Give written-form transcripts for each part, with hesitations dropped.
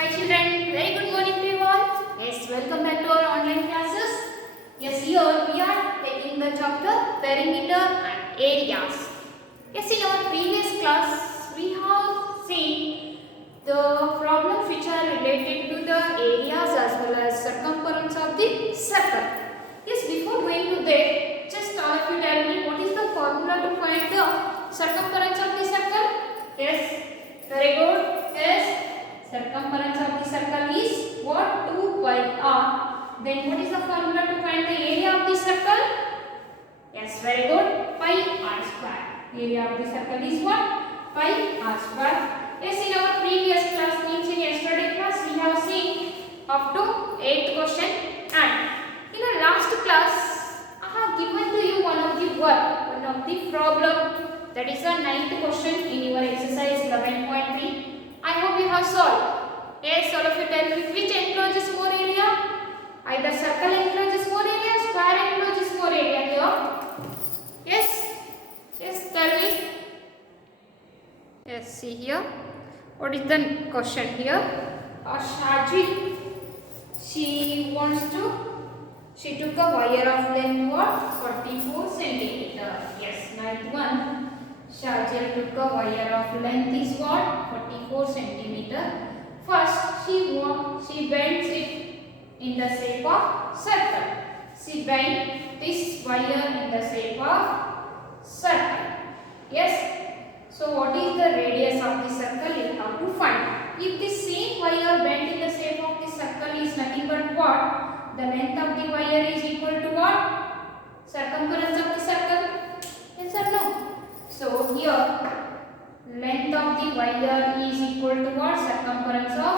Hi children, very good morning to you all. Yes, welcome back to our online classes. Yes, here we are taking the chapter perimeter and areas. Yes, in our previous class we have seen the problems which are related to the areas as well as circumference of the circle. Yes, before going to that, just all of you tell me what is the formula to find the circumference of the circle? Yes, very good. Yes. Circumference of the circle is what? 2 pi r. Then what is the formula to find the area of the circle? Yes, very good. Pi r square. Area of the circle is what? Pi r square. Yes, in our previous class, means in yesterday class, we have seen up to 8th question, and in our last class, I have given to you one of the problem, that is the 9th question in your exercise 11.3. I hope you have solved. Yes, all of you tell me which encloses more area? Either circle encloses more area, square encloses more area here. Yes, yes, tell me. Yes, see here. What is the question here? Shaji, she took a wire of length what? 44 centimeter. Yes, ninth one. Shajil took a wire of length is what? 44 centimeter. First, she bends it in the shape of circle. She bent this wire in the shape of circle. Yes. So, what is the radius of the circle? You have to find. If the same wire bent in the shape of the circle is nothing but what? The length of the wire is equal to what? Circumference of the circle. Yes or no? So here length of the wire is equal to what? Circumference of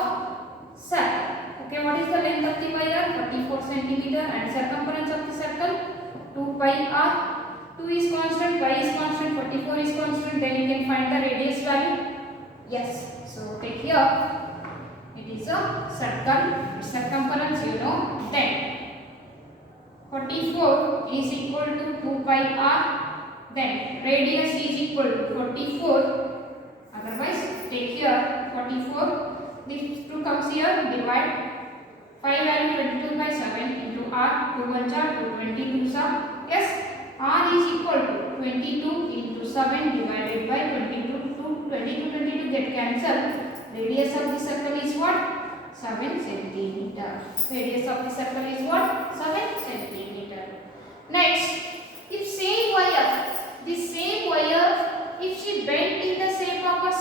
circle. Okay, what is the length of the wire? 44 centimeter, and circumference of the circle 2 pi r. 2 is constant, y is constant, 44 is constant. Then you can find the radius value. Yes. So take here. It is a circle. Circumference you know. Then 44 is equal to 2 pi r. Then radius is equal to 44. Otherwise, take here 44. This 2 comes here. Divide 5 value 22 by 7 into r. 2 1 are 2 22 are. Yes, r is equal to 22 into 7 divided by 22. 22 get cancelled. Radius of the circle is what? 7 centimeter. Radius of the circle is what? 7 centimeter. Next, if same wire, if she bent in the shape of a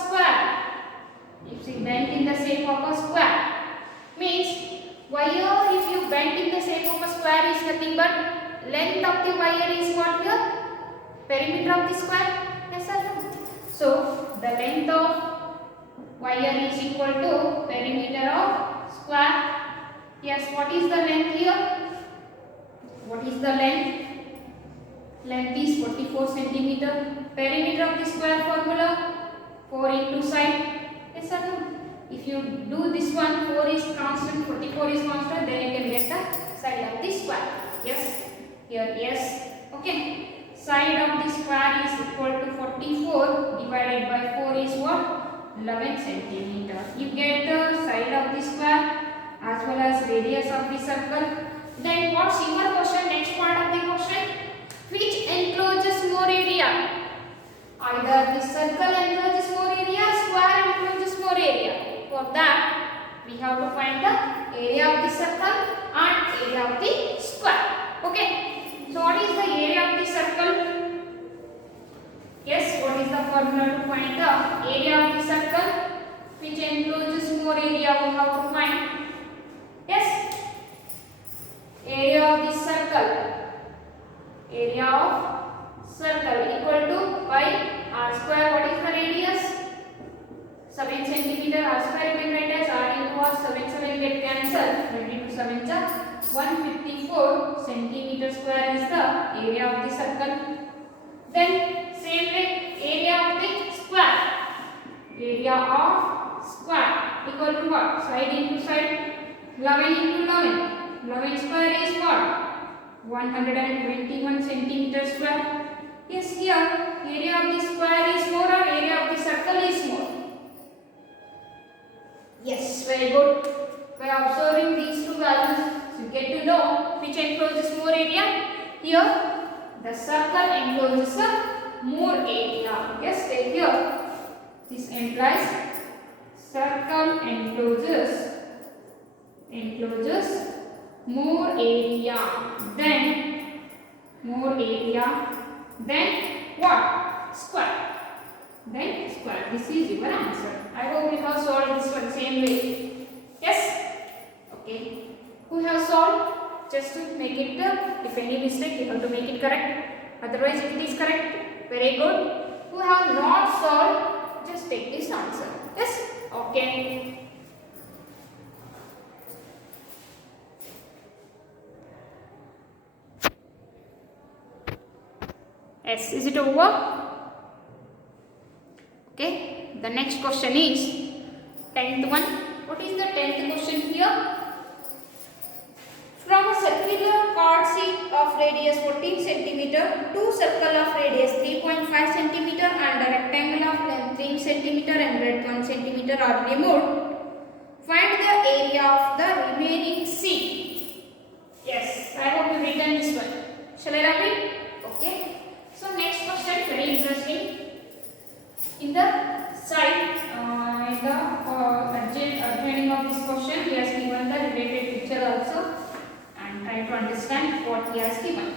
square, means wire, if you bend in the shape of a square is nothing but length of the wire is what here? Perimeter of the square. Yes or no? So the length of wire is equal to perimeter of square. Yes, what is the length here? What is the length? Length is 44 centimeter. Perimeter of the square formula 4 into side. Yes or no? If you do this one, 4 is constant, 44 is constant, then you can get the side of the square. Yes. Here, yes. Okay. Side of the square is equal to 44 divided by 4 is what? 11 centimeter. You get the side of the square as well as radius of the circle. Then what's your question? Next part of the question. Which encloses more area? Either the circle encloses more area, square encloses more area. For that, we have to find the area of the circle and area of the square. Okay. So, what is the area of the circle? Yes, what is the formula to find the area of the circle? Which encloses more area we have to find. Yes. Area of the circle. Area of circle equal to pi r square. What is the radius? 7 centimeter. R square you can write as r into r. 7 get cancelled. 22 7 154 centimeter square is the area of the circle. Then same way area of the square. Area of square equal to what? Side into side. 11 into 11. 11 square is what? 121 centimeter square. Yes, here area of the square is more or area of the circle is more? Yes, very good. By observing these two values, you get to know which encloses more area. Here, the circle encloses more area. Yes, take here. This implies circle encloses more area than what? Square. Then square. This is your answer. I hope you have solved this one same way. Yes? Okay. Who have solved? Just to make it, if any mistake, you have to make it correct. Otherwise, if it is correct, very good. Who have not solved, just take this answer. Yes? Okay. Yes, is it over? Okay, the next question is 10th one. What is the 10th question here? From a circular card sheet of radius 14 cm, two circle of radius 3.5 cm and a rectangle of length 3 cm and breadth 1 cm are removed. Find the area of the remaining sheet. Yes, I hope you written this one. Shall I repeat? Okay. So next question, very interesting. In the side, in the adjoining of this question, he has given the related picture also, and try to understand what he has given.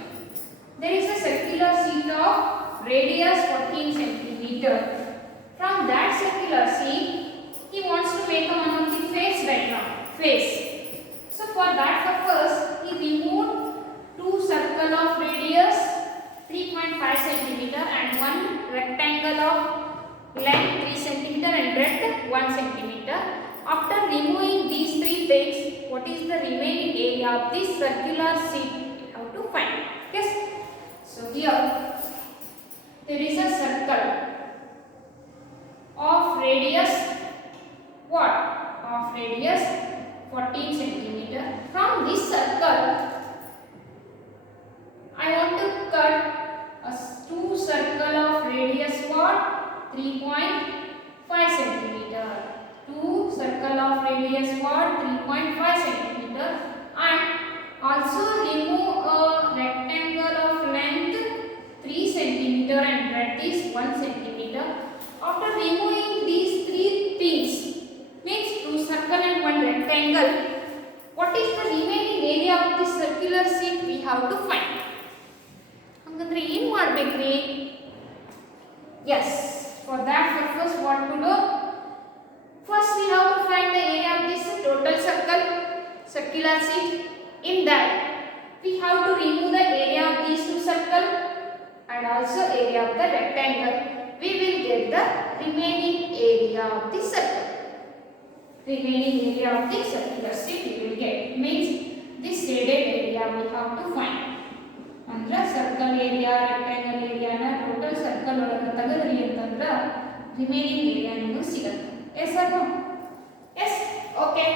There is a circular sheet of radius 14 cm. From that circular sheet, he wants to make one of the face diagram. Face. So for that purpose, he removed two circle of radius 3.5 cm and one rectangle of length 3 cm and breadth 1 cm. After removing these three things, what is the remaining area of this circular sheet? We have to find. Yes. So here there is a circle of radius what? Of radius 14 cm. From this circle, I want to cut two circle of radius what? 3.5 cm. Two circle of radius what? 3.5 cm and also remove a rectangle of length 3 cm and breadth is 1 cm. After removing these three things, means two circle and one rectangle, what is the remaining area of this circular sheet we have to find? Hangandre ಏನು ಮಾಡಬೇಕ್ರಿ? Yes, for that purpose what to do? First we have to find the area of this total circular sheet. In that we have to remove the area of these two circle and also area of the rectangle. We will get the remaining area of the circle. Remaining area of the circular sheet we will get. Means this shaded area we have to find. Andra circle area, rectangle area na total circle ಒಳಗೆ ತೆಗೆದ್ರಿ ಅಂತಂದ್ರ remaining area ನಿಮಗೆ ಸಿಗುತ್ತೆ. Yes or no? Yes? Okay.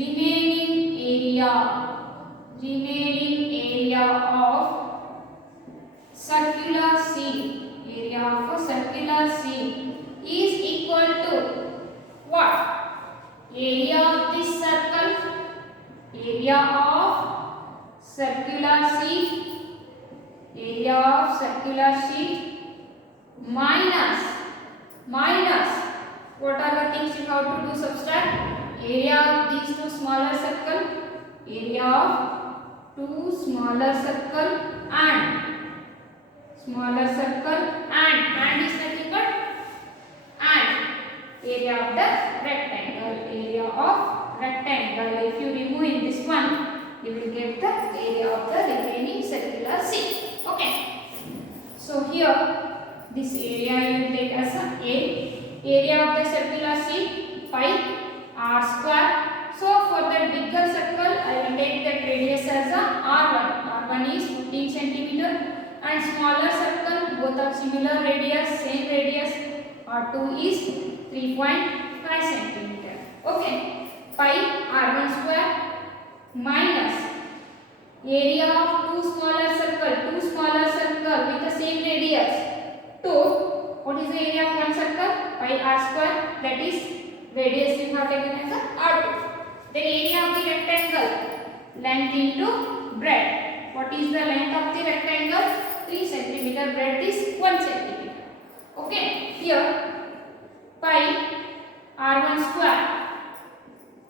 Remaining area of circular sheet, area of a circular sheet is equal to what? Area of this circle, area of circular sheet, minus what are the things you have to do? Subtract area of these two smaller circle, area of two smaller circle and is nothing but and area of the rectangle, if you remove in this one, you will get the area of the remaining circular sheet. Okay. So here this area you will take as a area of the circular sheet pi r square. So for the bigger circle I will take that radius as a r1. R1 is 15 cm and smaller circle both are similar radius, same radius. R2 is 3.5 cm. Okay. Pi r1 square minus area of two smaller circle with the same radius to what is the area of one circle? Pi r square that is radius we have taken as a R2. Then area of the rectangle, length into breadth. What is the length of the rectangle? 3 cm, breadth is 1 cm. Okay, here pi r1 square,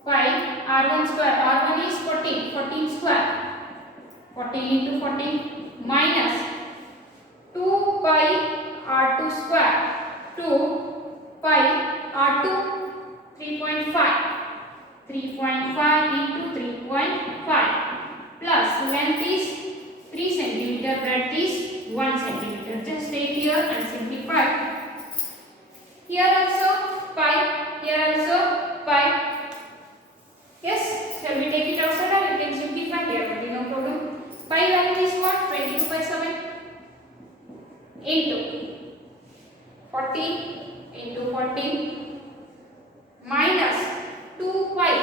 pi r1 square, r1 is 14, 14 square, 14 into 14 minus 2 pi r2 square, 2 pi r2 3.5, 3.5 into 3.5 plus length is 3 cm, breadth is 1 cm. Just take here and simplify. Here also pi, here also pi. Yes, shall we take it outside or you can simplify here, but no problem. Pi value is what? 22/7 into 14 into 14 minus 2 pi.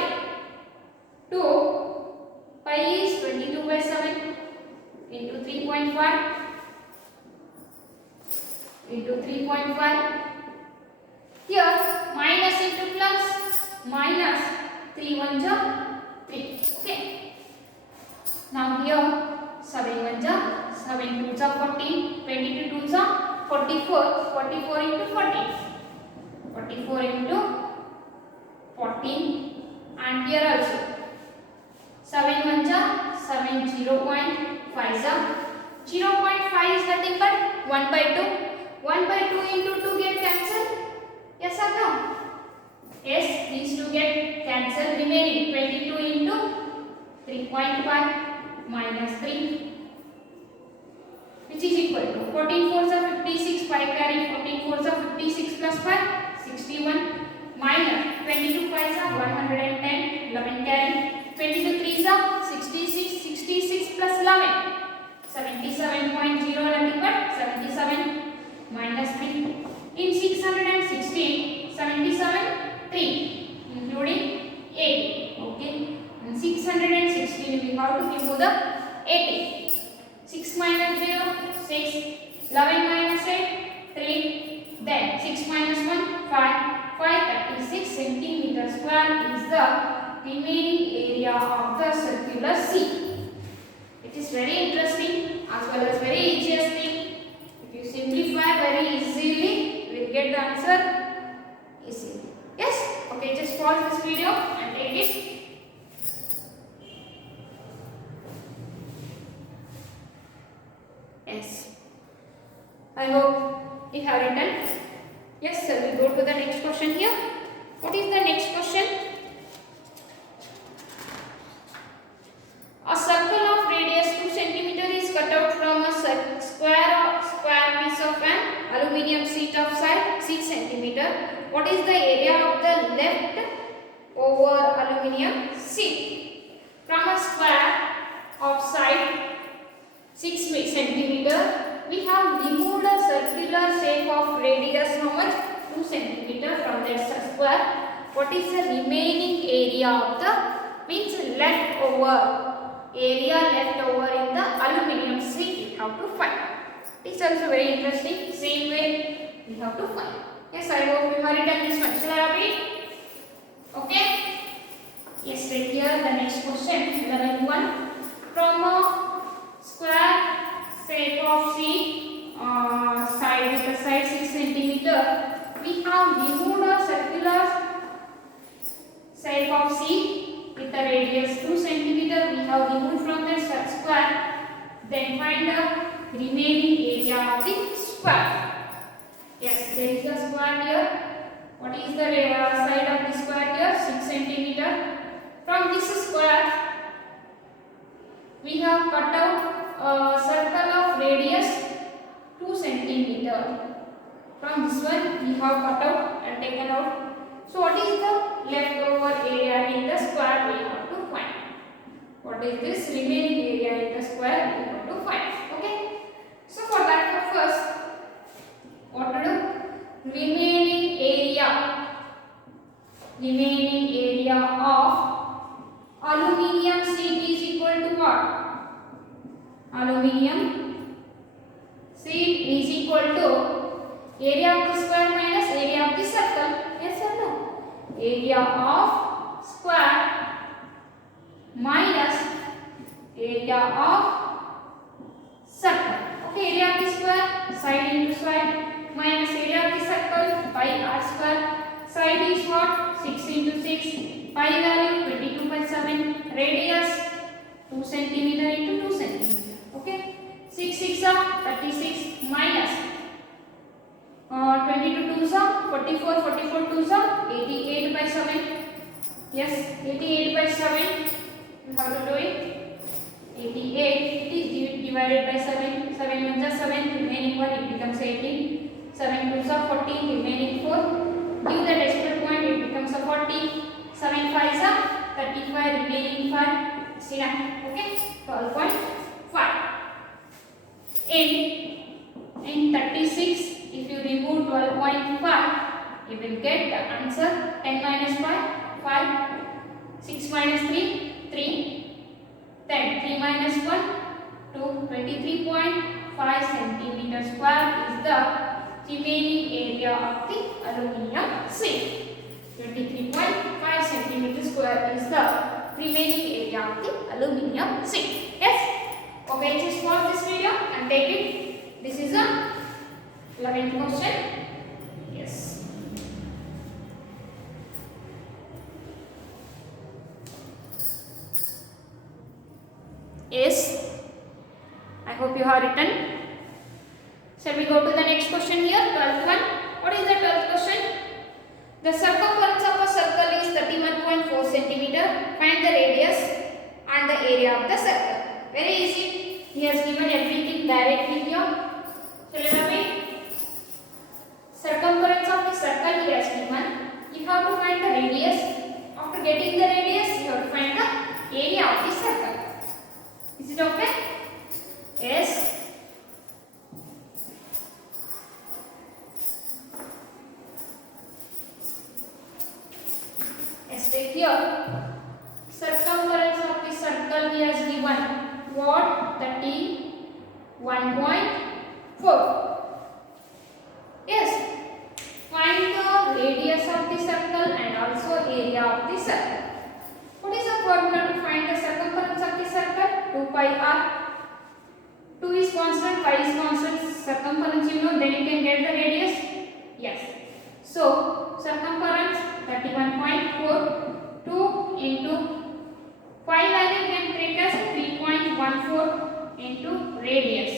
2 pi is 22/7 into 3.5 into 3.5. Here minus into plus, minus 3 1 ja 3. Okay. Now here 7 1 ja 7 2 ja 14, 22 2 ja 44, 44 into 14, 44 into 14, and here also 7 1 ja 7, 0.5 ja 0.5 is nothing but 1/2. 1/2 into 2 get cancelled. Yes or no? Yes, these two get cancelled. Remaining 22 into 3.5 minus 3, which is equal to 14 4s are 56, 5 carry, 14 4s are 56 plus 5, 61 minus 22 5s are 110, 11 carry, 22 3s are 66, 66 plus 11, 77.0 nothing but 77 minus 3. In 616, 77 3 including 80. Okay. In 616 we have to remove the 80. 6 minus 0, 6, 11 minus 8, 3, then 6 minus 1, 5, 536 centimeter square is the remaining area of the circular sea. It is very interesting as well as very easiest thing. If you simplify very easily, you will get the answer easily. Yes? Okay, just pause this video and take it. Yes. I hope you have written. Yes, sir. We go to the next question here. What is the next question? A circle of radius 2 cm is cut out from a square piece of an aluminium sheet of side 6 cm. What is the area of the left over aluminium sheet? From a square of side 6 cm, we have removed a circular shape of radius how much? 2 cm from that square. What is the remaining area of the means left over? Area left over in the aluminium sheet we have to find. It is also very interesting. Same way we have to find. Yes, I hope you have written this one. Shall I repeat? Okay. Yes, right here the next question. 11.1. From a square shape of sheet side with the side 6 cm, we have removed a circular shape of sheet with the radius 2 cm. We have removed from the square. Then find the remaining area of the square. Yes, there is a square here. What is the side of the square here? 6 cm. From this square, we have cut out a circle of radius 2 cm. From this one, we have cut out and taken out. So, what is the leftover area in the square we have to find? What is this remaining area in the square we have to find? Okay. So, for that first, what to do? Remaining area of aluminium sheet is equal to what? Aluminium sheet is equal to area of the square minus area of the circle. Yes or no? area of square minus area of circle. Okay, area of the square, side into side, minus area of the circle, pi r square. Side is what? 6 into 6. Pi value 22.7. Radius 2 centimeter into 2 centimeter. Okay, 6 6 are 36 minus 22 2s are 44, 44 2s are 88 by 7. Yes, 88 by 7. How to do it? 88, it is divided by 7. 7 1s are 7, remaining 1, it becomes 18. 7 2s are 14, remaining 4. Give the decimal point, it becomes a 40. 7 5s are 35, remaining 5. See now, okay? 12.5. In 36, if you remove 12.5, you will get the answer 10 minus 5, 5. 6 minus 3, 3. 10. 3 minus 1, 2. 23.5 centimeter square is the remaining area of the aluminium sink. 23.5 centimeter square is the remaining area of the aluminium sink. Yes? Okay, just pause this video and take it. This is a 11th question. Yes. Yes. I hope you have written. Shall we go to the next question here? 12th one. What is the 12th question? The circumference of a circle is 31.4 centimeter. Find the radius and the area of the circle. Very easy. He has given everything directly here. So let us read. Circumference of the circle he has given. You have to find the radius. After getting the radius, you have to find the area of the circle. Is it okay? Yes. Yes, take here. Circumference of the circle he has given. What? 31.4. Yes. Find the radius of the circle and also area of the circle. What is the formula to find the circumference of the circle? 2 pi r. 2 is constant, pi is constant. Circumference you know, then you can get the radius. Yes. So, circumference 31.4. 2 into pi value can take as 3.14 into radius.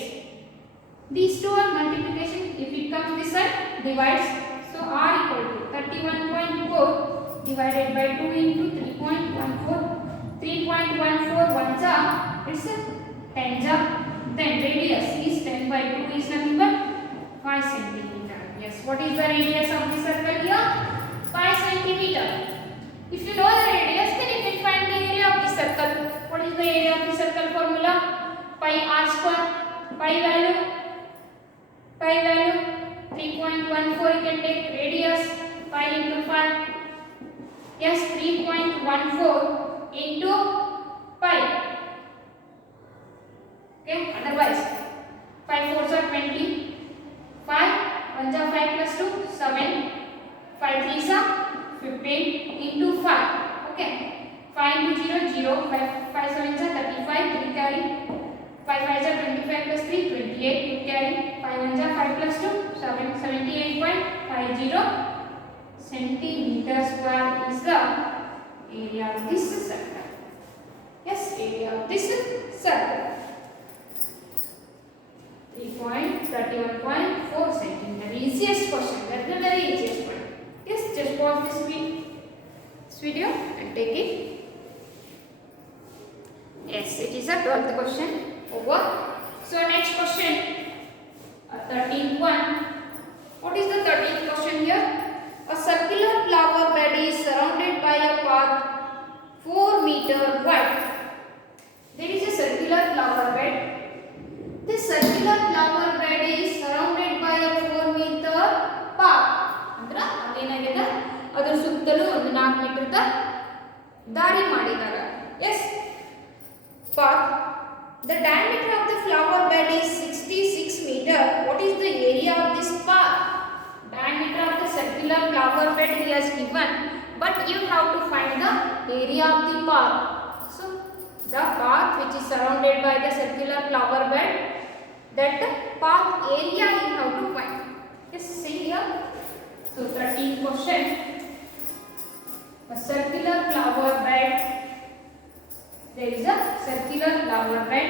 These two are multiplication. If it comes this side, divides. So, r equal to 31.4 divided by 2 into 3.14. 3.14 ones are, it's a 10 jar. Then radius is 10 by 2 is nothing but 5 centimeter. Yes, what is the radius of the circle here? 5 centimeter. If you know the radius, then you can find the area of the circle. What is the area of the circle formula? Pi r square. Pi value 3.14 you can take radius pi into 5. Yes, 3.14 into pi. Okay, otherwise 5 4s are 20. 5 1s are 5 plus 2 7. 5 3s are 15 into 5. Okay, 5 into 0 0. 5 7s are 35. 3 carry. 5 5s are 25 plus 3 28. 2 carry. 5 1s are 5 plus 2 7. 78.50 centimeter square is the area of this circle. Yes, area of this circle. 3.31.4 centimeter. Easiest question. That's the very easiest one. Yes, just pause this video and take it. Yes, it is a 12th question. Over. So next question. 13th one. What is the 13th question here? A circular flower bed is surrounded by a path 4 meter wide. There is a circular flower bed. This circular flower bed is surrounded by a 4 meter path. ಅಂದ್ರೆ ಅದೇನಾಗಿದೆ ಅದರ ಸುತ್ತಲೂ ಒಂದು 4 metre ದಾರಿ ಮಾಡಿದ್ದಾರೆ. Yes. Path. The diameter of the flower bed is 66 meter. What is the area of this path? Diameter of the circular flower bed he has given. but you have to find the area of the park. So the path which is surrounded by the circular flower bed, that path area you have to find. Yes, see here. So 13th question. A circular flower bed. There is a circular flower bed.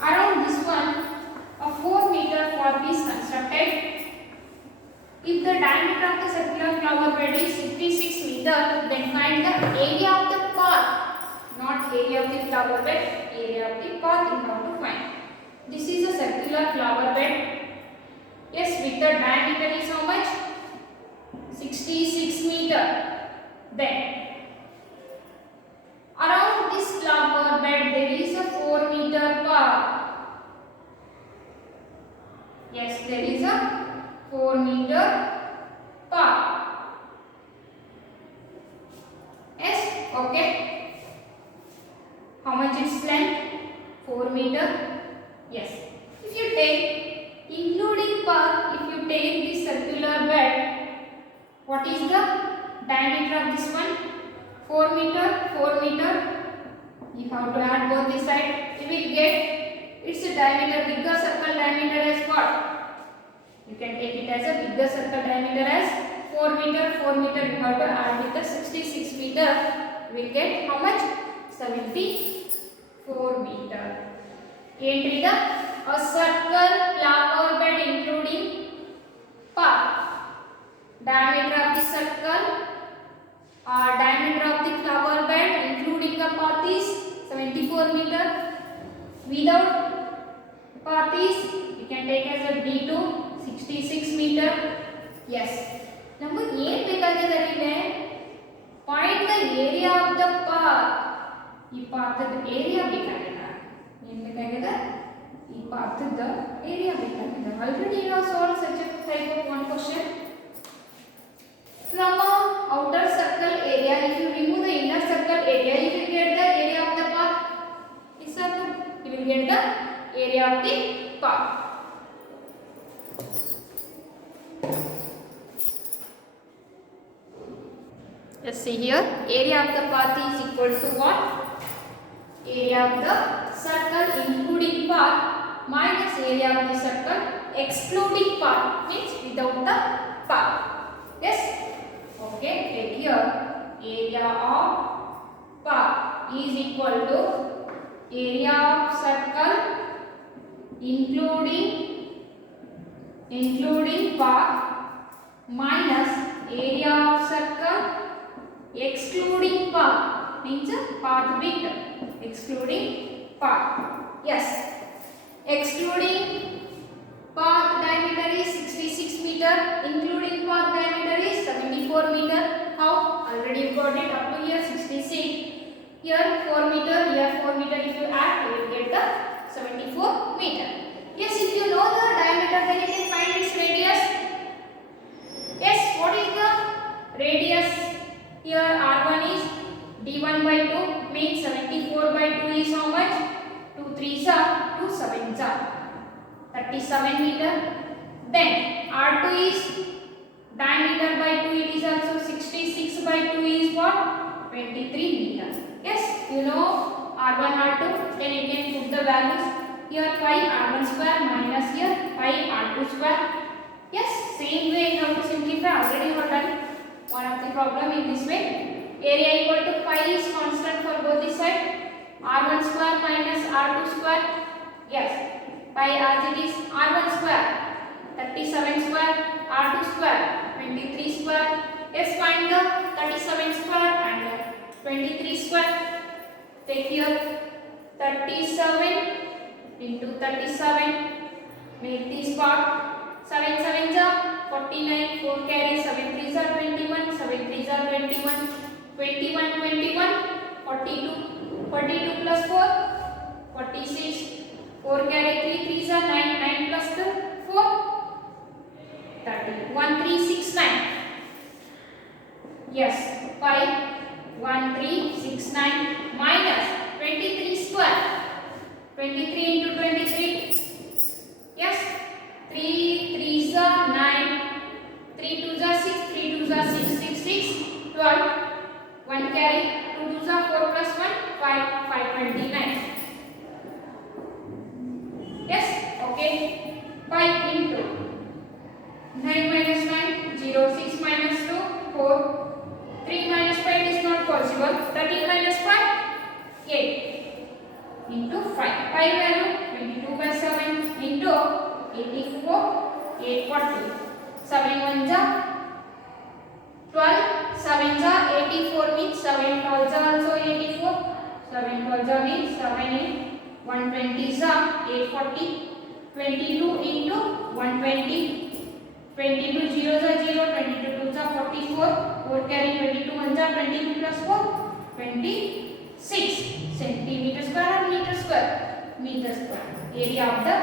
Around this one, a 4-meter path is constructed. If the diameter of the circular flower bed is 56 meters, then find the area of the path, not area of the flower bed, area of the path you have to find. This is a circular flower bed. Yes, with the diameter is how much? 66 meters. Then, around this flower bed there is a 4-meter path. Yes, there is a 4-meter path. Yes, okay. How much its length? 4 meters. Yes. If you take, including path, if you take this circular bed, what is the diameter of this one? 4 meter, 4 meter. You have to add both the sides. You will get its diameter, bigger circle diameter as what? You can take it as a bigger circle diameter as 4 meter. 4 meter you have to add with the 66 meter. You will get how much? 74 meter. Entry the a circle flower bed including path. Diameter of the circle or diameter of the flower bed including the path is 74 meter. Without path is, you can take as a D2. 66 meter. Yes. Number ಏನು ಬೇಕಾಗಿದೆ ಇಲ್ಲಿ? Find the area of the path. ಈ ಪಾಥದ area ಬೇಕಾಗಿದೆ. ಏನು ಬೇಕಾಗಿದೆ? ಈ ಪಾಥದ area ಬೇಕಾಗಿದೆ. Already you have solved such a type of one question. From a outer circle area, if you remove the inner circle area, you will get the area of the path. Yes or no? You will get the area of the path. Let's see here, area of the path is equal to what? Area of the circle including path minus area of the circle excluding path, means without the path. Yes? Okay, take here, area of path is equal to area of circle including path minus area of circle excluding path, means path bit, excluding path. Yes, excluding path diameter is 66 meter, including path diameter is 74 meter. How? Already you got it up to here 66. Here 4 meter, here 4 meter. If you add, you will get the 74 meter. Yes, if you know the diameter, then you can find its radius. Yes, what is the radius? Here R1 is D1 by 2, means 74 by 2 is how much? 2 3s are 2 7s are 37 meter. Then R2 is diameter by 2, it is also 66 by 2 is what? 23 meter. Yes, you know R1 R2, then you can put the values. Here 5 R1 square minus here 5 R2 square. Yes, same way you have to simplify. Already you have done one of the problem in this way. Area equal to 5 is constant for both the side. R1 square minus R2 square. Yes, 5 as it is R1 square 37 square, R2 square 23 square. Yes, find the 37 square and 23 square. Take here 37 into 37. Make this part 7 7s are 49, 4 carry, 7 3s are 21, 7 3s are 21, 21, 21, 42, 42 plus 4, 46, 4 carry, 3 3s are 9, 9 plus 2, 4, 30, 1 3 6 9. Yes, 5, 1 3 6 9 minus 23 square, 23 into 23. Yes, 3 3s are 9, 3 2s are 6, 3 2s are 6, 6 6, 12, 1 carry, 2 2s are 4 plus 1, 5, 529. Yes, okay. 5 into 9 minus 9, 0, 6 minus 2, 4, 3 minus 5 is not possible, 13 minus 5, 8 into 5. 5 value 22 by 7 into 84, 840. 7 1s are 12, 7s are 84 means 7 12s are also 84. 7 12s are means 7 in 120s are 840. 22 into 120. 22 zeros are 0, 22 twos are 44. 4 carry 22 ones are 22 plus 4, 26 centimeter square or meter square. Meter square. Area of the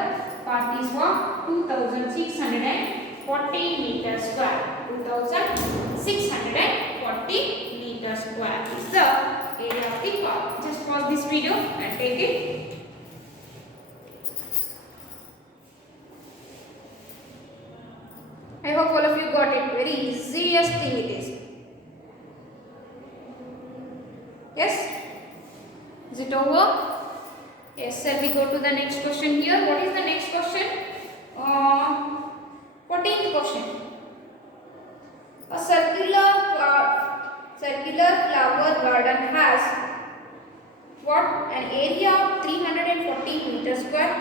path is for 2640 meter square. 2640 meter square is the area of the path. Just pause this video and take it. I hope all of you got it. Very easiest thing it is. Yes? Is it over? Yes, sir. We go to the next question here. What is the next question? 14th question. A circular flower garden has what? An area of 340 meters square.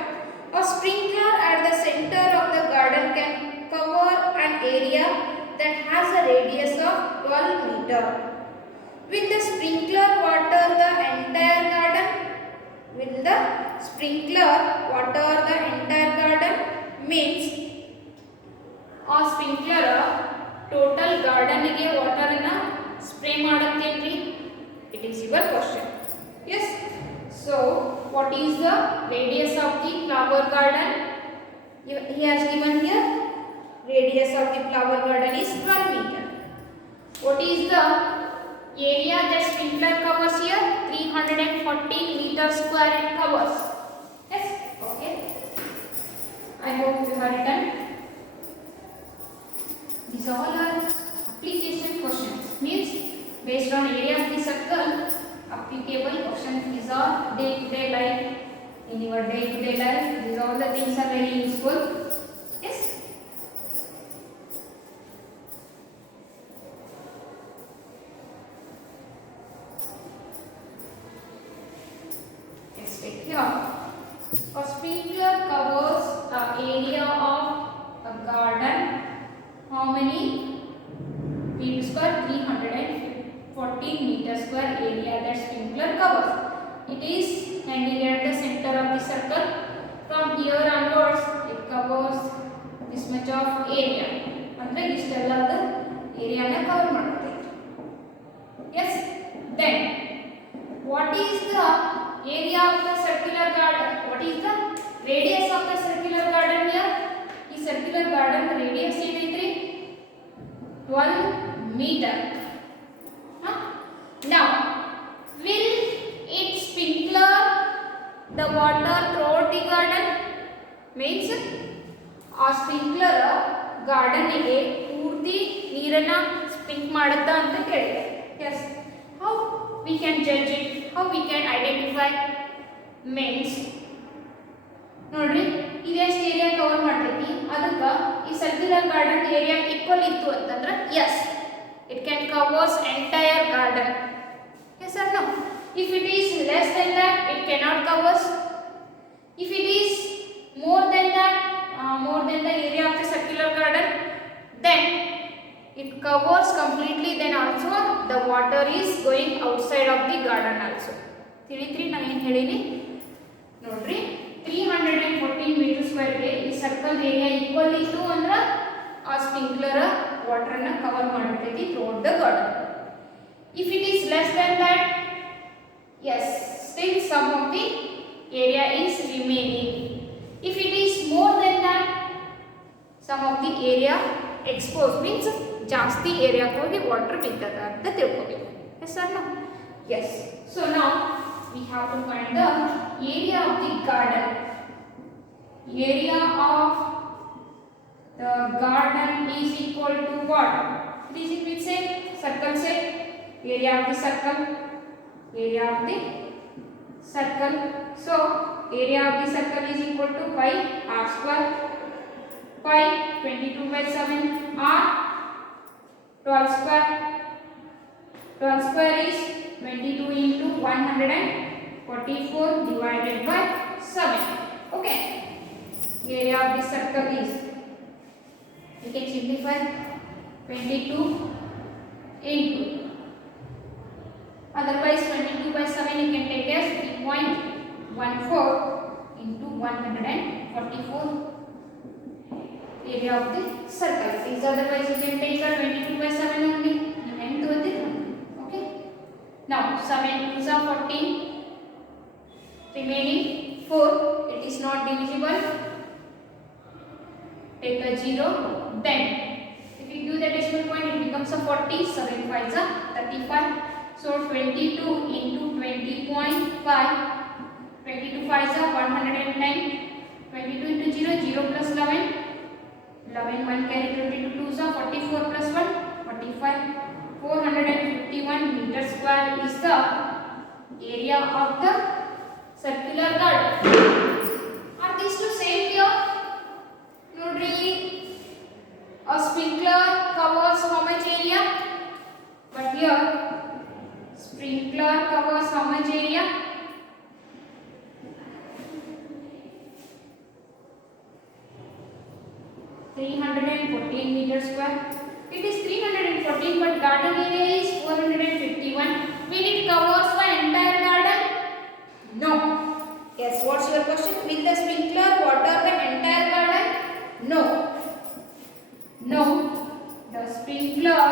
A sprinkler at the center of the garden can cover an area that has a radius of 12 meters. Will the sprinkler water the entire garden? Will the sprinkler water the entire garden? Means a sprinkler total garden ಗೆ water ಅನ್ನು spray ಮಾಡುತ್ತೇನ್ರಿ? It is your question. Yes. So what is the radius of the flower garden? He has given here. Radius of the flower garden is 12 meter. What is the area that sprinkler covers here? 340 meter square it covers. Yes, okay. I hope you have written. These all are application questions. Means based on area of the circle, applicable questions. These are day-to-day life. In your day-to-day life, these all the things are very useful. Yes. A sprinkler covers the area of a garden. How many feet square? 340 meter square area that sprinkler covers. It is hanging at the center of the circle. From here onwards, it covers this much of area. Andre istella the area na cover ಮಾಡುತ್ತೆ. Yes. Then what is the area of the circular garden? What is the radius of the circular garden here? This circular garden radius ಏನೈತ್ರಿ? 12 meter. Now, will it sprinkler the water throughout the garden? Means a sprinkler garden ಗೆ ಪೂರ್ತಿ ನೀರನ್ನ ಸ್ಪ್ರಿಂಕ್ ಮಾಡುತ್ತಾ ಅಂತ ಕೇಳಿದೆ. Yes. How we can judge it? How we can identify? Means ನೋಡ್ರಿ ಇದೆಷ್ಟು area cover ಮಾಡ್ತೈತಿ ಅದಕ್ಕೆ ಈ ಸರ್ಕ್ಯುಲರ್ ಗಾರ್ಡನ್ ಏರಿಯಾ ಈಕ್ವಲ್ ಇತ್ತು ಅಂತಂದ್ರೆ yes it can covers entire garden. Yes or no? If it is less than that, it cannot covers. If it is more than that, more than the area of the circular garden, then it covers completely. Then also the water is going outside of the garden also. ತಿಳಿತ್ರಿ ನಾನು ಏನು ಹೇಳಿನಿ ನೋಡ್ರಿ 314 metre square ಗೆ ಈ circle area equal ಇತ್ತು ಅಂದ್ರೆ ಆ sprinkler water ಅನ್ನು ಕವರ್ ಮಾಡುತ್ತೈತಿ throughout the garden. If it is less than that, yes, still some of the area is remaining. If it is more than that, some of the area exposed means ಜಾಸ್ತಿ ಏರಿಯಾಕ್ಕೆ ಹೋಗಿ water ಬಿದ್ದದ ಅಂತ ತಿಳ್ಕೋಬೇಕು. Yes or no? Yes. So now we have to find the area of the garden. Area of the garden is equal to what? This is with say circle say area of the circle, area of the circle. So area of the circle is equal to pi r square. Pi 22 by 7 r 12 square. 12 square is 22 into 144 divided by 7. Okay. Area of the circle is, you can simplify, 22 into, otherwise 22 by 7 you can take as 3.14 into 144 area of the circle. Is otherwise you can take a 22 by 7 only. Okay. Now 7 2s are 14. Remaining 4. It is not divisible. Take a 0. Then if you do the decimal point, it becomes a 40. 7 5s are 35. So 22 into 20.5. 22 5s are 110. 22 into 0, 0 plus 11. 11 1 carry 22 2s are 44 plus 1 45. 451 meter square is the area of the circular garden. Are these two same here? Nodri, a sprinkler covers how much area? But here sprinkler covers how much area? (314 meter square). It is 314, but garden area is 451. Will it covers the entire garden? No. Yes. What's your question? Will the sprinkler water the entire garden? No. No. The sprinkler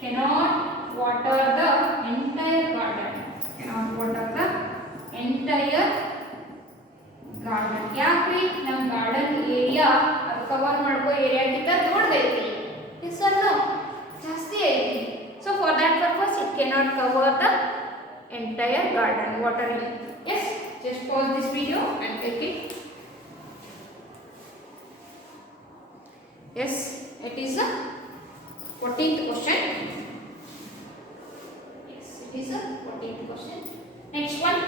cannot water the entire garden. Cannot water the entire garden. ಯಾಕ್ರಿ ನಮ್ಮ garden area ಅದು cover ಮಾಡ್ಕೋ area ಗಿಂತ ದೊಡ್ಡದೈತಿ. S R no? ಜಾಸ್ತಿ ಐತಿ. So for that purpose it cannot cover the entire garden watering. Yes, just pause this video and take it. Yes, it is the 14th question. Yes, it is the 14th question. Next one,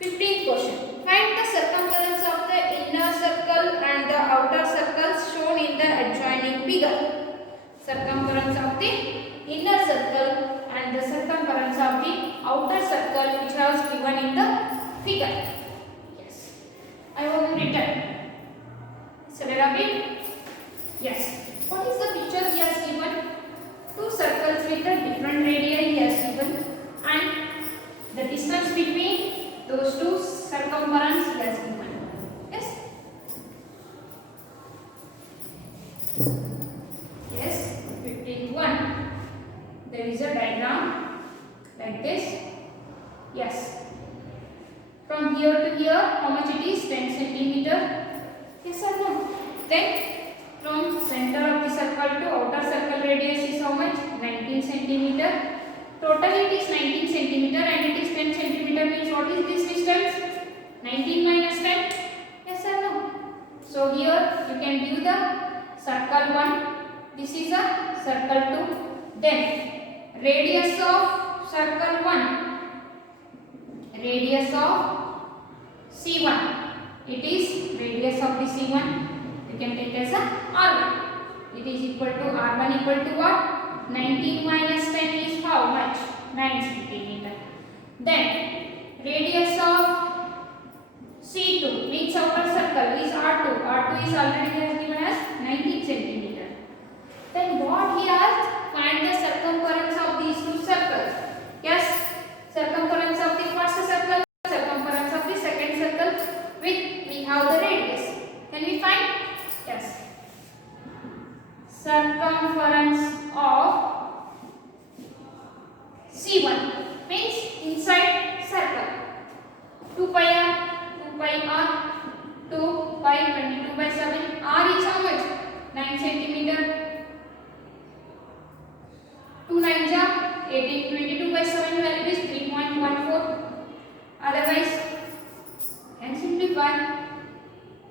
15th question. Find the circumference of the inner circle and the outer circles shown in the adjoining figure. Circumference of the inner circle and the circumference of the outer circle which was given in the figure. Yes, I hope you written. Celebrate. Yes. What is the picture he has given? Two circles with a different radii he has given, and the distance between those two circumference he has given. Yes. Yes. 15th one. There is a diagram like this. Yes. From here to here, how much it is? 10 centimeter. Yes or no? Then from center of the circle to outer circle radius is how much? 19 centimeter. Total it is 19 centimeter and it is 10 centimeter, means what is this distance? 19 minus 10. Yes or no? So here you can view the circle 1. This is a circle 2. Then radius of circle 1. Radius of C1. It is radius of the C1. You can take as a R1. It is equal to R1 equal to what? 19 minus 10 is how much? 9 centimeter. Then radius of C2 means outer circle is R2. R2 is already given as 19 centimeter. Then what he asked? Find the circumference of these two circles. Yes, circumference of the first circle, circumference of the second circle, with we have the radius. Can we find? Yes. Circumference of C1 means inside circle. 2 pi r, 2 pi 22 by 7. R is how much? 9 centimeter. 2 9s are 18. 22 by 7 value is 3.14. Otherwise, can simplify.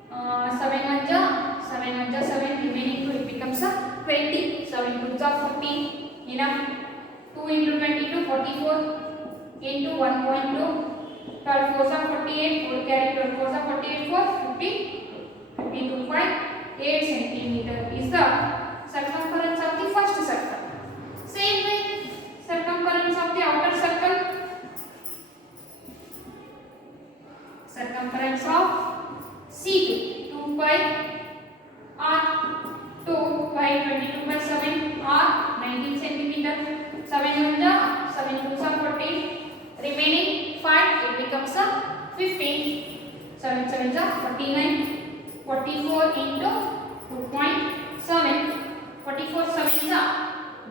7 1s are 7 1 ja 7, remaining 2, it becomes a 20. 7 2 ja 40, enough. 2 into 22, 44 into 1.2, 12 4 ja 48, 4 carry 12 4 ja 48, 4 50, 52.8 centimeter is the circumference of the first circle. Same way, circumference of the outer circle. Circumference of C2, 2 pi r, 2 pi 22 by 7 r 19 centimeter. 7 1 ja 7 2 ja 40, remaining 5, it becomes a 15. 7 7 ja 49, 44 into 2.7, 44 7 ja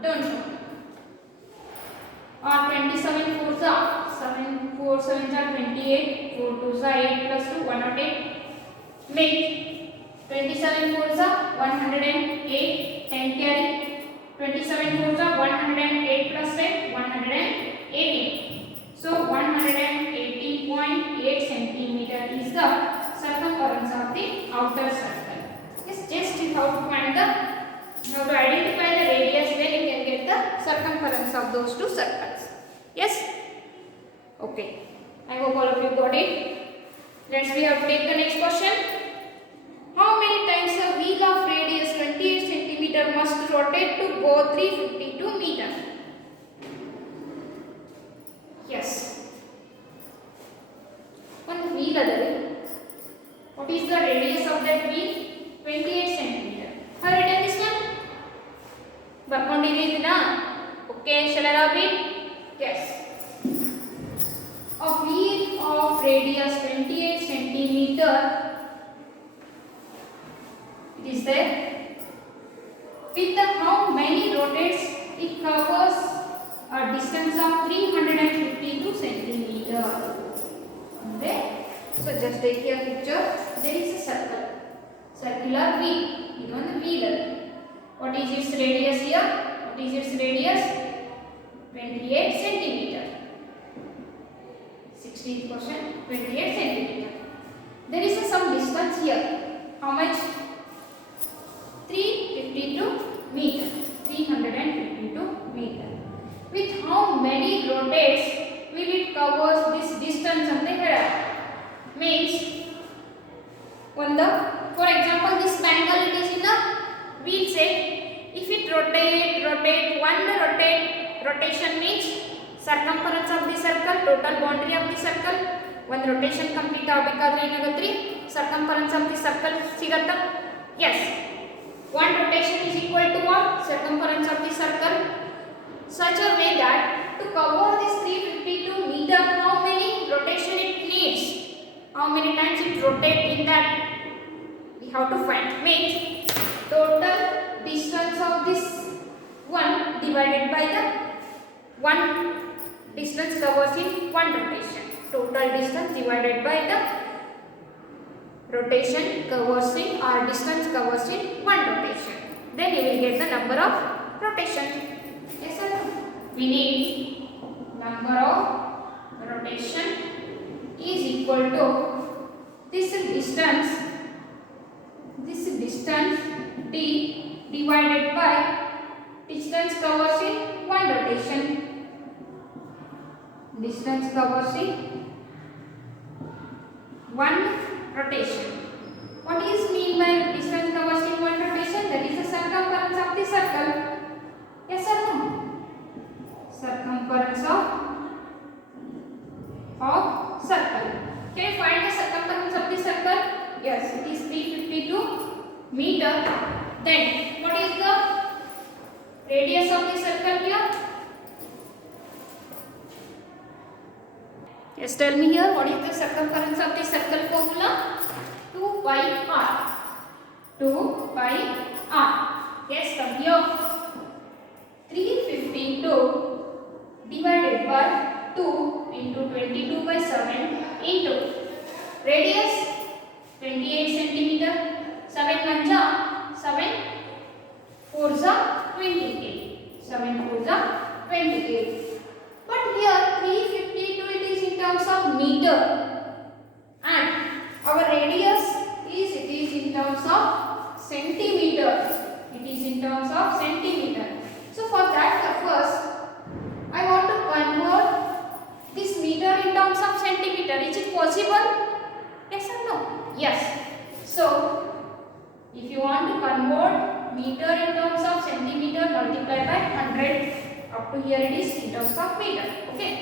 don't know, or 27 4 ja 7 4 7 ja 28, 4 2 ja 8 plus 2 108, make 27 4 ja 108, 10 carry 27 4 ja 108 plus 10 118, so 180.8 centimeter is the circumference of the outer circle. Yes, just you have to find the, you have to identify the radius, then you can get the circumference of those two circles. Yes, okay, I hope all of you got it. Let's we have to take the next question. How many times a wheel of radius 28 centimeter must rotate to go 352 meter? Yes, one wheel adare, what is the radius of that wheel? 28 centimeter. Have you written this one? ಬರ್ಕೊಂಡಿದ್ದೀರಾ? Okay, shall I rub it? Yes. A wheel of radius 28 centimeter, it is there. With the how many rotates, it covers a distance of 352 centimeter. Okay, so just take a picture. There is a circle, circular wheel. This one the wheel. What is its radius here? What is its radius? 28 centimeter. 60th question, 28 centimeter. There is some distance here. How much? 352 meter. 352 meter. With how many rotates will it cover this distance? Means, for example, this bangle it is in a wheel shape. If it rotate, rotation means circumference of the circle, total boundary of the circle. One rotation complete ಆಗಬೇಕಾದ್ರೆ ಏನಾಗುತ್ತೆ? Circumference of the circle ಸಿಗುತ್ತಾ? Yes. One rotation is equal to what? Circumference of the circle. Such a way that to cover this 352 meter, how many rotation it needs? How many times it rotate in that? We have to find. Means total distance of this one divided by the one distance covers in one rotation. Total distance divided by the rotation covers in, or distance covers in one rotation. Then you will get the number of rotation. Yes or no? We need number of rotation is equal to this distance d divided by distance covers in one rotation. Distance covers in one rotation. What is mean by distance covers in one rotation? That is the circumference of the circle. Yes or no? Circumference of circle. Can you find the circumference of the circle? Yes, it is 352 meter. Then what is the radius of the circle here? Yes, tell me here, what is the circumference of the circle formula? 2 pi r. 2 pi r. Yes, come here. 352 divided by 2 into 22 by 7 into radius 28 centimeter. 7 1 ja 7, 4 ja 28. 7 4 ja 28. But here 352 it is in terms of meter, and our radius is in terms of centimeter. It is in terms of centimeter. So for that purpose, I want to convert this meter in terms of centimeter. Is it possible? Yes or no? Yes. So if you want to convert meter in terms of centimeter, multiply by 100. Up to here it is in terms of meter. Okay.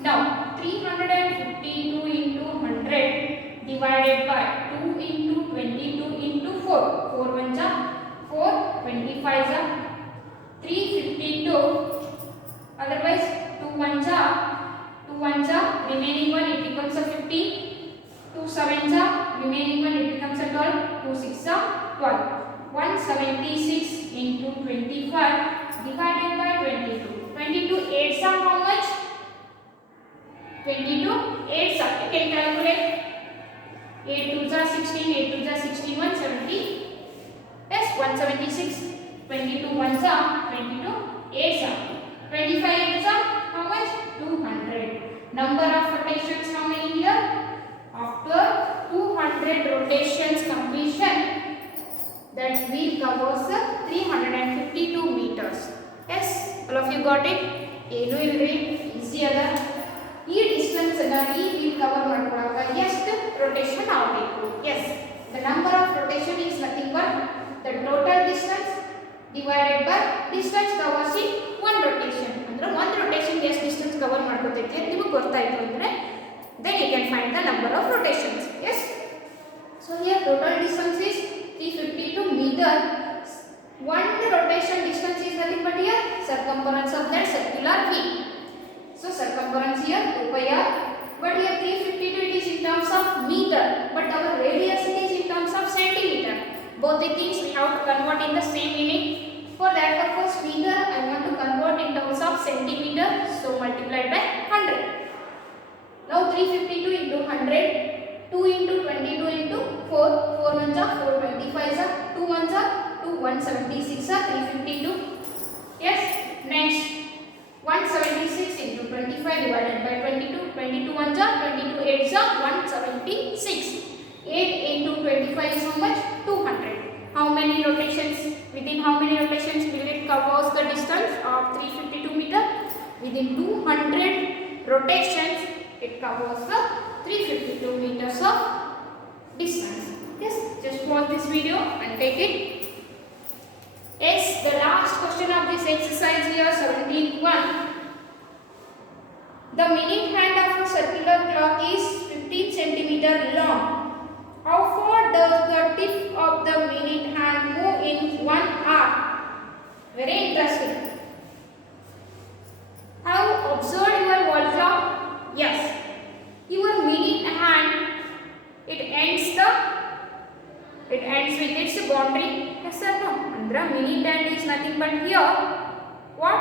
Now 352 into 100 divided by 2 into 22 into 4. 4 1 ja 4, 25 ja 352. Otherwise 2 1 ja, remaining one it becomes a 50. 2 7 ja, remaining one it becomes a 12. 2 6 ja 12. 176 into 25 divided by 22. 22 8s are how much? 22 8s are. You can calculate. 8 2s are 16. 8 2s are 16. 170. Yes, 176. 22 1s are 22 8s are. 25 8s are how much? 200. Number of rotations how many here? After 200 rotations completion, that wheel covers 352 meters. Yes, all of you got it? ಏನು ಇಲ್ರಿ easy ಅದ ಈ distance ಅನ್ನ ಈ wheel cover ಮಾಡ್ಕೊಳ್ಳಾಕ ಎಷ್ಟು rotation ಆಗಬೇಕು? Yes, the number of rotation is nothing but the total distance divided by distance covers in one rotation. ಅಂದ್ರೆ ಒಂದು rotation ಎಷ್ಟು distance cover ಮಾಡ್ಕೊತೈತಿ ಅಂತ ನಿಮಗೆ ಗೊತ್ತಾಯ್ತು ಅಂದ್ರೆ then you can find the number of rotations. Yes, so here total distance is 352 meter. One rotation distance is nothing but here circumference of that circular wheel. So circumference here 2 pi r, but here 352 it is in terms of meter, but our radius it is in terms of centimeter. Both the things we have to convert in the same unit. For that purpose, meter I want to convert in terms of centimeter, so multiplied by 100. Now 352 into 100, 2 into 22 into 4, 4 1 ja 4, 25 ja 2 1 ja 2, 176 ja 352. Yes, next 176 into 25 divided by 22, 22 1 ja 22 8 ja 176. 8 into 25 is how much? 200. How many rotations? Within how many rotations will it covers the distance of 352 meter? Within 200 rotations it covers the 352 meters of distance. Yes, just pause this video and take it. Yes, the last question of this exercise here, 17.1. The minute hand of a circular clock is 15 centimeter long. How far does the tip of the minute hand move in 1 hour? Very interesting. Have observed your wall clock? Yes. Your minute hand, it ends with its boundary. Yes or no? Andra minute hand is nothing but here. What?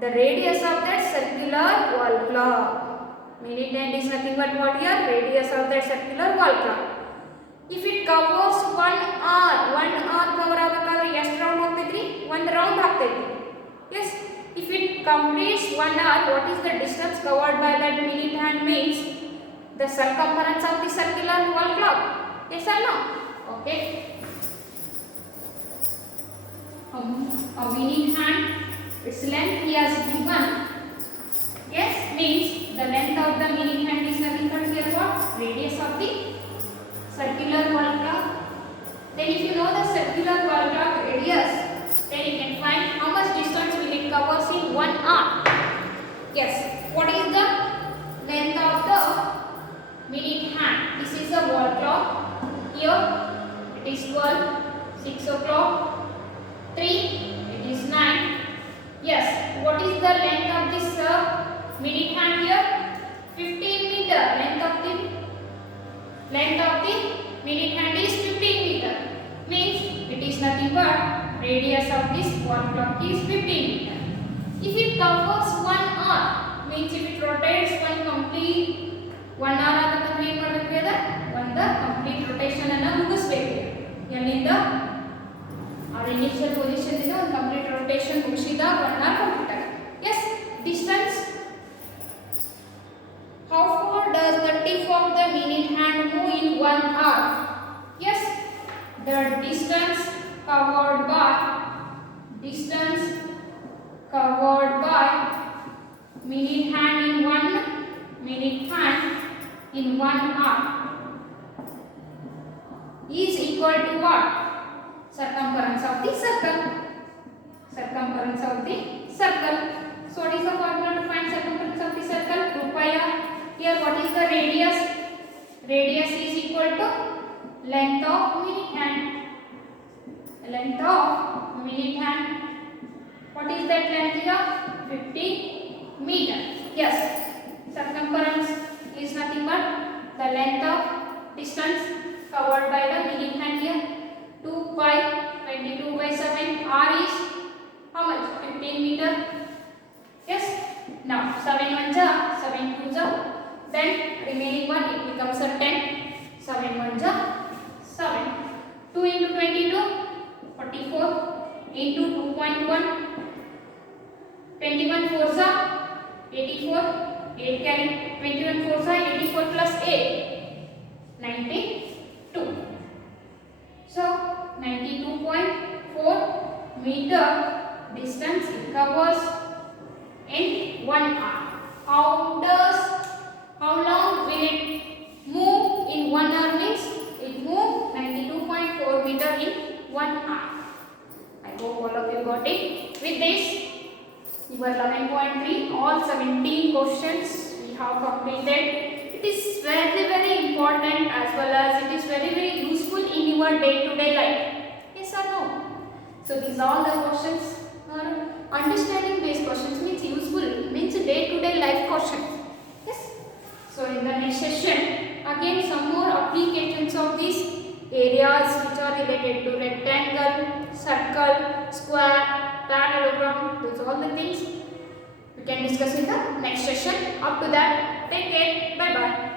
The radius of that circular wall clock. Minute hand is nothing but what here? Radius of that circular wall clock. If it covers 1 hour cover ಆಗಬೇಕಾದ್ರೆ ಎಷ್ಟು round ಹೋಗ್ತೈತ್ರಿ? 1 round ಆಗ್ತೈತಿ. Yes, if it completes 1 hour, what is the distance covered by that minute hand means the circumference of the circular wall clock. Yes or no? Okay. A minute hand, its length he has given. Yes, means the length of the minute hand is nothing but here what? Radius of the circular wall clock. Then if you know the circular wall clock radius, then you can find how much distance will it covers in 1 hour. Yes, what is the length of the minute hand? This is a wall clock. Here it is 12, 6 o'clock, 3, it is 9. Yes, what is the length of this minute hand here? 15 meter. Length of the minute hand is 15 meter. Means it is nothing but radius of this wall clock is 15 meter. If it covers 1 hour, means if it rotates one complete 1 hour ಆಗಬೇಕಂದ್ರೆ ಏನು ಮಾಡಬೇಕು ಅದ ಒಂದು complete rotation ಅನ್ನು ಮುಗಿಸಬೇಕು. ಎಲ್ಲಿಂದ our initial position is ಒಂದು complete rotation ಮುಗಿಸಿದಾಗ 1 hour complete ಆಗುತ್ತೆ. Yes, distance. How far does the tip of the minute hand move in 1 hour? Yes, the distance covered by minute hand in 1 hour is equal to what? Circumference of the circle. So what is the formula to find circumference of the circle? 2 pi r. Here what is the radius? Radius is equal to length of minute hand. What is that length here? 50 meter. Yes, circumference is nothing but the length of distance covered by the minute hand here. 2 pi 22 by 7. R is how much? 15 meter. Yes. Now 7 1 ja, 7 2 ja. Then remaining one it becomes a 10. 7 1 ja, 7. 2 into 22, 44 into 2.1. 21 4 ja, 84. 8 carry. 21 4 ja, 84 plus 8. 92. So 92.4 meter distance it covers in 1 hour. How long will it move in 1 hour? Means it move 92.4 meter in 1 hour. I hope all of you got it. With this, your 11.3 all 17 questions we have completed. It is very important as well as it is very useful in your day-to-day life. Yes or no? So these are all the questions are understanding based questions, means useful, means day-to-day life questions. Yes. So in the next session again some more applications of these areas which are related to rectangle, circle, square, parallelogram. Those are all the things we can discuss in the next session. Up to that, take care. Bye bye.